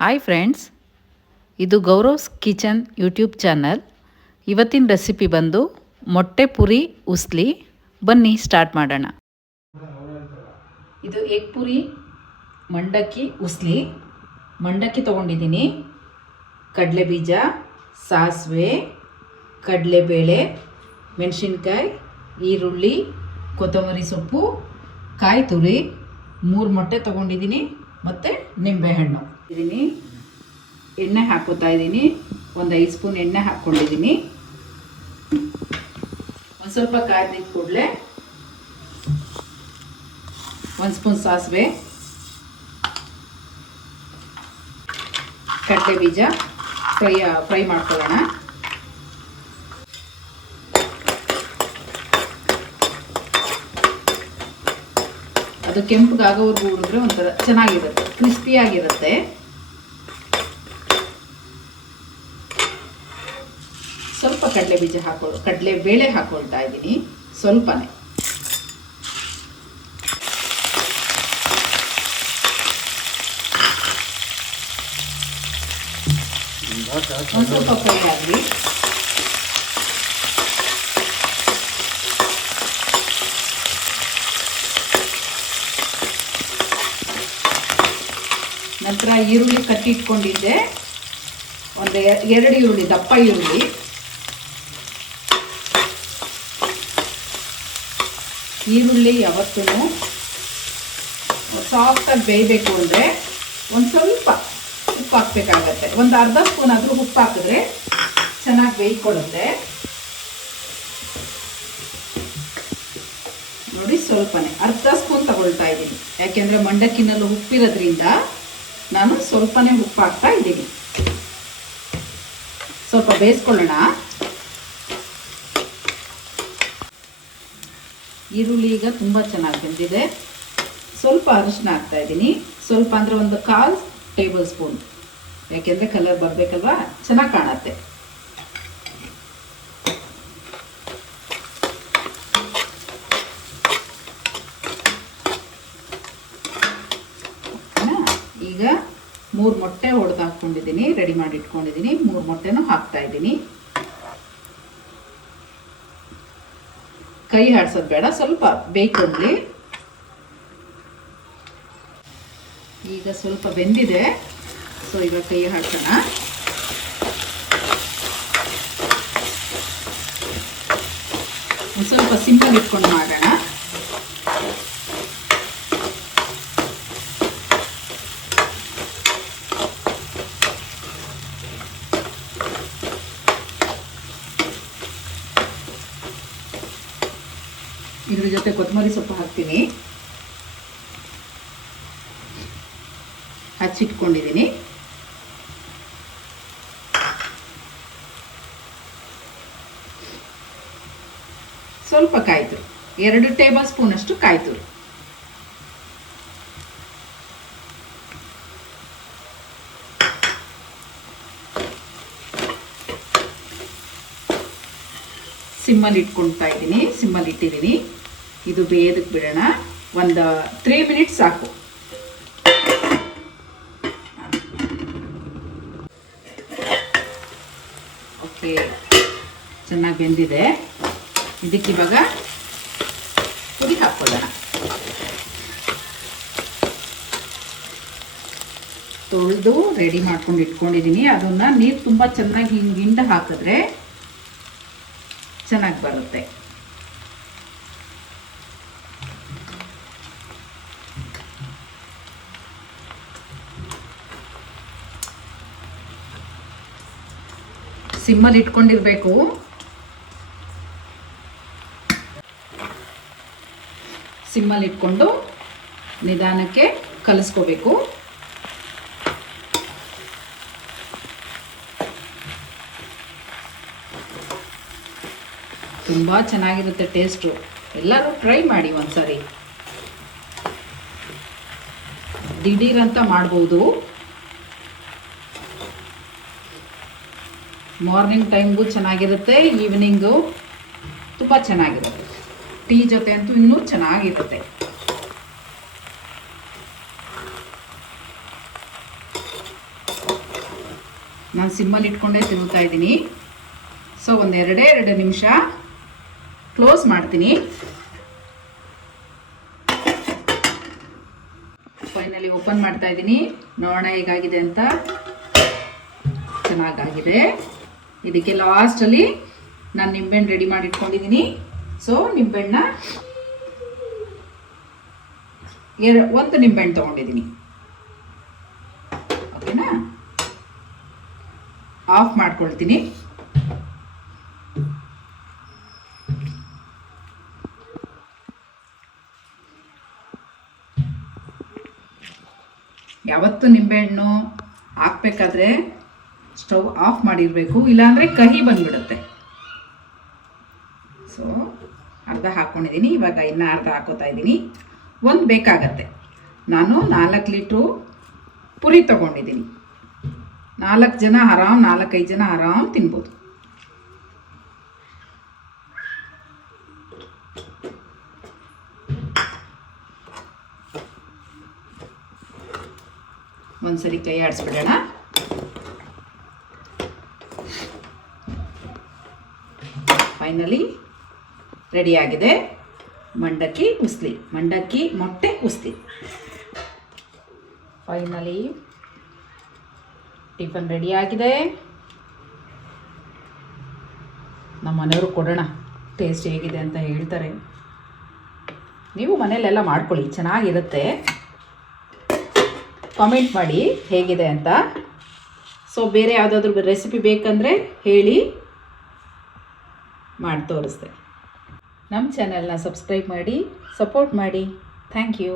Hi friends, ಇದು ಗೌರವ್ಸ್ kitchen YouTube channel. ಇವತ್ತಿನ recipe ಬಂದು ಮೊಟ್ಟೆ ಪುರಿ ಉಸ್ಲಿ. ಬನ್ನಿ ಸ್ಟಾರ್ಟ್ ಮಾಡೋಣ. ಇದು ಎಗ್ ಪುರಿ ಮಂಡಕ್ಕಿ ಉಸ್ಲಿ. ಮಂಡಕ್ಕಿ ತೊಗೊಂಡಿದ್ದೀನಿ, ಕಡಲೆ ಬೀಜ, ಸಾಸಿವೆ, ಕಡಲೆಬೇಳೆ, ಮೆಣಸಿನ್ಕಾಯಿ, ಈರುಳ್ಳಿ, ಕೊತ್ತಂಬರಿ ಸೊಪ್ಪು, ಕಾಯಿ ತುರಿ, 3 ಮೊಟ್ಟೆ ತೊಗೊಂಡಿದ್ದೀನಿ ಮತ್ತು ನಿಂಬೆಹಣ್ಣು ಇದ್ದೀನಿ. ಎಣ್ಣೆ ಹಾಕೋತಾ ಇದ್ದೀನಿ. ಒಂದು 5 ಸ್ಪೂನ್ ಎಣ್ಣೆ ಹಾಕ್ಕೊಂಡಿದ್ದೀನಿ. ಒಂದು ಸ್ವಲ್ಪ ಕಾಯ್ದಿದ್ದ ಕೂಡಲೇ 1 ಸ್ಪೂನ್ ಸಾಸಿವೆ, ಕಡಲೆ ಬೀಜ ಫ್ರೈ ಮಾಡ್ಕೊಳ್ಳೋಣ. ಅದು ಕೆಂಪಗಾಗೋವರೆಗೂ ಹುರಿದ್ರೆ ಒಂಥರ ಚೆನ್ನಾಗಿರುತ್ತೆ, ಕ್ರಿಸ್ಪಿಯಾಗಿರುತ್ತೆ. ಸ್ವಲ್ಪ ಕಡಲೆ ಬೀಜ ಕಡಲೆ ಬೇಳೆ ಹಾಕೊಳ್ತಾ ಇದ್ದೀನಿ, ಸ್ವಲ್ಪನೇ. ಒಂದು ಸ್ವಲ್ಪ ಫ್ರೈ ಆಗಲಿ. ನಂತರ ಈರುಳ್ಳಿ ಕಟ್ಟಿಟ್ಕೊಂಡಿದ್ದೆ, ಒಂದು 2 ಈರುಳ್ಳಿ, ದಪ್ಪ ಈರುಳ್ಳಿ. ಈರುಳ್ಳಿ ಯಾವತ್ತೂ ಸಾಫ್ಟಾಗಿ ಬೇಯಬೇಕು ಅಂದರೆ ಒಂದು ಸ್ವಲ್ಪ ಉಪ್ಪು ಹಾಕಬೇಕಾಗತ್ತೆ. ಒಂದು ಅರ್ಧ ಸ್ಪೂನ್ ಆದರೂ ಉಪ್ಪು ಹಾಕಿದ್ರೆ ಚೆನ್ನಾಗಿ ಬೇಯ್ಕೊಳ್ಳುತ್ತೆ. ನೋಡಿ, ಸ್ವಲ್ಪನೇ ಅರ್ಧ ಸ್ಪೂನ್ ತಗೊಳ್ತಾ ಇದ್ದೀನಿ, ಯಾಕೆಂದರೆ ಮಂಡಕ್ಕಿನಲ್ಲೂ ಉಪ್ಪಿರೋದ್ರಿಂದ ನಾನು ಸ್ವಲ್ಪನೇ ಉಪ್ಪು ಹಾಕ್ತಾ ಇದ್ದೀನಿ. ಸ್ವಲ್ಪ ಬೇಯಿಸ್ಕೊಳ್ಳೋಣ. ಈರುಳ್ಳಿ ಈಗ ತುಂಬ ಚೆನ್ನಾಗಿ ಬೆಂದಿದೆ. ಸ್ವಲ್ಪ ಅರಿಶಿನ ಹಾಕ್ತಾ ಇದ್ದೀನಿ, ಸ್ವಲ್ಪ ಅಂದರೆ ಒಂದು 1/4 ಟೇಬಲ್ ಸ್ಪೂನ್, ಯಾಕೆಂದರೆ ಕಲರ್ ಬರಬೇಕಲ್ವಾ, ಚೆನ್ನಾಗಿ ಕಾಣುತ್ತೆ. ಈಗ 3 ಮೊಟ್ಟೆ ಹೊಡೆದು ಹಾಕ್ಕೊಂಡಿದ್ದೀನಿ, ರೆಡಿ ಮಾಡಿ ಇಟ್ಕೊಂಡಿದ್ದೀನಿ. 3 ಮೊಟ್ಟೆನೂ ಹಾಕ್ತಾ ಇದ್ದೀನಿ. ಕೈ ಆಡಿಸೋದು ಬೇಡ, ಸ್ವಲ್ಪ ಬೇಯ್ಕೊಳ್ಳಿ. ಈಗ ಸ್ವಲ್ಪ ಬೆಂದಿದೆ, ಸೊ ಈಗ ಕೈ ಹಾಕೋಣ. ಒಂದು ಸ್ವಲ್ಪ ಸಿಂಪಲ್ ಇಟ್ಕೊಂಡು ಮಾಡೋಣ. ಇದ್ರ ಜೊತೆ ಕೊತ್ತಂಬರಿ ಸೊಪ್ಪು ಹಾಕ್ತೀನಿ, ಹಚ್ಚಿಟ್ಕೊಂಡಿದ್ದೀನಿ. ಸ್ವಲ್ಪ ಕಾಯ್ತುರಿ, 2 ಟೇಬಲ್ ಸ್ಪೂನ್ ಅಷ್ಟು ಕಾಯ್ತುರಿ. ಸಿಮ್ಮಲ್ಲಿ ಇಟ್ಕೊಳ್ತಾ ಇದ್ದೀನಿ, ಸಿಮ್ಮಲ್ಲಿ ಇಟ್ಟಿದ್ದೀನಿ. ಇದು ಬೇಯೋದಕ್ಕೆ ಬಿಡೋಣ, ಒಂದು 3 ಮಿನಿಟ್ಸ್ ಸಾಕು. ಓಕೆ, ಚೆನ್ನಾಗಿ ಬೆಂದಿದೆ. ಇದಕ್ಕೆ ಇವಾಗ ಪುರಿ ಹಾಕ್ಕೊಳ್ಳೋಣ. ತೊಳೆದು ರೆಡಿ ಮಾಡ್ಕೊಂಡು ಇಟ್ಕೊಂಡಿದ್ದೀನಿ. ಅದನ್ನು ನೀರು ತುಂಬ ಚೆನ್ನಾಗಿ ಹಿಂಗೆ ಹಾಕಿದ್ರೆ ಚೆನ್ನಾಗಿ ಬರುತ್ತೆ. ಸಿಮ್ಮಲ್ಲಿ ಇಟ್ಕೊಂಡಿರ್ಬೇಕು. ಸಿಮ್ಮಲ್ಲಿ ಇಟ್ಕೊಂಡು ನಿಧಾನಕ್ಕೆ ಕಲಿಸ್ಕೋಬೇಕು. ತುಂಬ ಚೆನ್ನಾಗಿರುತ್ತೆ ಟೇಸ್ಟು. ಎಲ್ಲರೂ ಟ್ರೈ ಮಾಡಿ ಒಂದ್ಸರಿ. ದಿಢೀರಂತ ಮಾಡ್ಬೋದು. ಮಾರ್ನಿಂಗ್ ಟೈಮ್ಗೂ ಚೆನ್ನಾಗಿರುತ್ತೆ, ಈವ್ನಿಂಗು ತುಂಬ ಚೆನ್ನಾಗಿರುತ್ತೆ. ಟೀ ಜೊತೆ ಅಂತೂ ಇನ್ನೂ ಚೆನ್ನಾಗಿರುತ್ತೆ. ನಾನು ಸಿಮ್ಮಲ್ಲಿ ಇಟ್ಕೊಂಡೇ ತಿರುಗ್ತಾ ಇದ್ದೀನಿ. ಸೊ ಒಂದು 2 ನಿಮಿಷ ಕ್ಲೋಸ್ ಮಾಡ್ತೀನಿ. ಫೈನಲಿ ಓಪನ್ ಮಾಡ್ತಾ ಇದ್ದೀನಿ. ನೋಡೋಣ ಹೇಗಾಗಿದೆ ಅಂತ. ಚೆನ್ನಾಗಾಗಿದೆ. ಇದಕ್ಕೆ ಲಾಸ್ಟಲ್ಲಿ ನಾನು ನಿಂಬೆಹಣ್ಣು ರೆಡಿ ಮಾಡಿ ಇಟ್ಕೊಂಡಿದ್ದೀನಿ. ಸೊ ನಿಂಬೆಹಣ್ಣ 1 ನಿಂಬೆಹಣ್ಣು ತೊಗೊಂಡಿದ್ದೀನಿ. ಓಕೆನಾ? ಆಫ್ ಮಾಡ್ಕೊಳ್ತೀನಿ. ಯಾವತ್ತು ನಿಂಬೆಹಣ್ಣು ಹಾಕ್ಬೇಕಾದ್ರೆ ಸ್ಟವ್ ಆಫ್ ಮಾಡಿರಬೇಕು, ಇಲ್ಲಾಂದರೆ ಕಹಿ ಬಂದ್ಬಿಡುತ್ತೆ. ಸೊ ಅರ್ಧ ಹಾಕ್ಕೊಂಡಿದ್ದೀನಿ. ಇವಾಗ ಇನ್ನೂ ಅರ್ಧ ಹಾಕೋತಾ ಇದ್ದೀನಿ. 1 ಬೇಕಾಗತ್ತೆ. ನಾನು 4 ಲೀಟ್ರು ಪುರಿ ತೊಗೊಂಡಿದ್ದೀನಿ. 4 ಜನ ಆರಾಮ್, 4-5 ಜನ ಆರಾಮ್ ತಿನ್ಬೋದು. ಒಂದ್ಸರಿ ಕೈ ಆಡಿಸ್ಬಿಡೋಣ. ಫೈನಲಿ ರೆಡಿಯಾಗಿದೆ ಮಂಡಕ್ಕಿ ಉಸ್ಲಿ, ಮಂಡಕ್ಕಿ ಮೊಟ್ಟೆ ಉಸ್ಲಿ. ಫೈನಲಿ ಟಿಫನ್ ರೆಡಿಯಾಗಿದೆ. ನಮ್ಮ ಮನೆಯವರು ಕೊಡೋಣ, ಟೇಸ್ಟ್ ಹೇಗಿದೆ ಅಂತ ಹೇಳ್ತಾರೆ. ನೀವು ಮನೆಯಲ್ಲೆಲ್ಲ ಮಾಡ್ಕೊಳ್ಳಿ, ಚೆನ್ನಾಗಿರುತ್ತೆ. ಕಾಮೆಂಟ್ ಮಾಡಿ ಹೇಗಿದೆ ಅಂತ. ಸೊ ಬೇರೆ ಯಾವುದಾದ್ರೂ ರೆಸಿಪಿ ಬೇಕಂದರೆ ಹೇಳಿ, ಮಾಡಿ ತೋರಿಸ್ತೆ. ನಮ್ಮ ಚಾನೆಲ್ನ ಸಬ್ಸ್ಕ್ರೈಬ್ ಮಾಡಿ, ಸಪೋರ್ಟ್ ಮಾಡಿ. Thank you.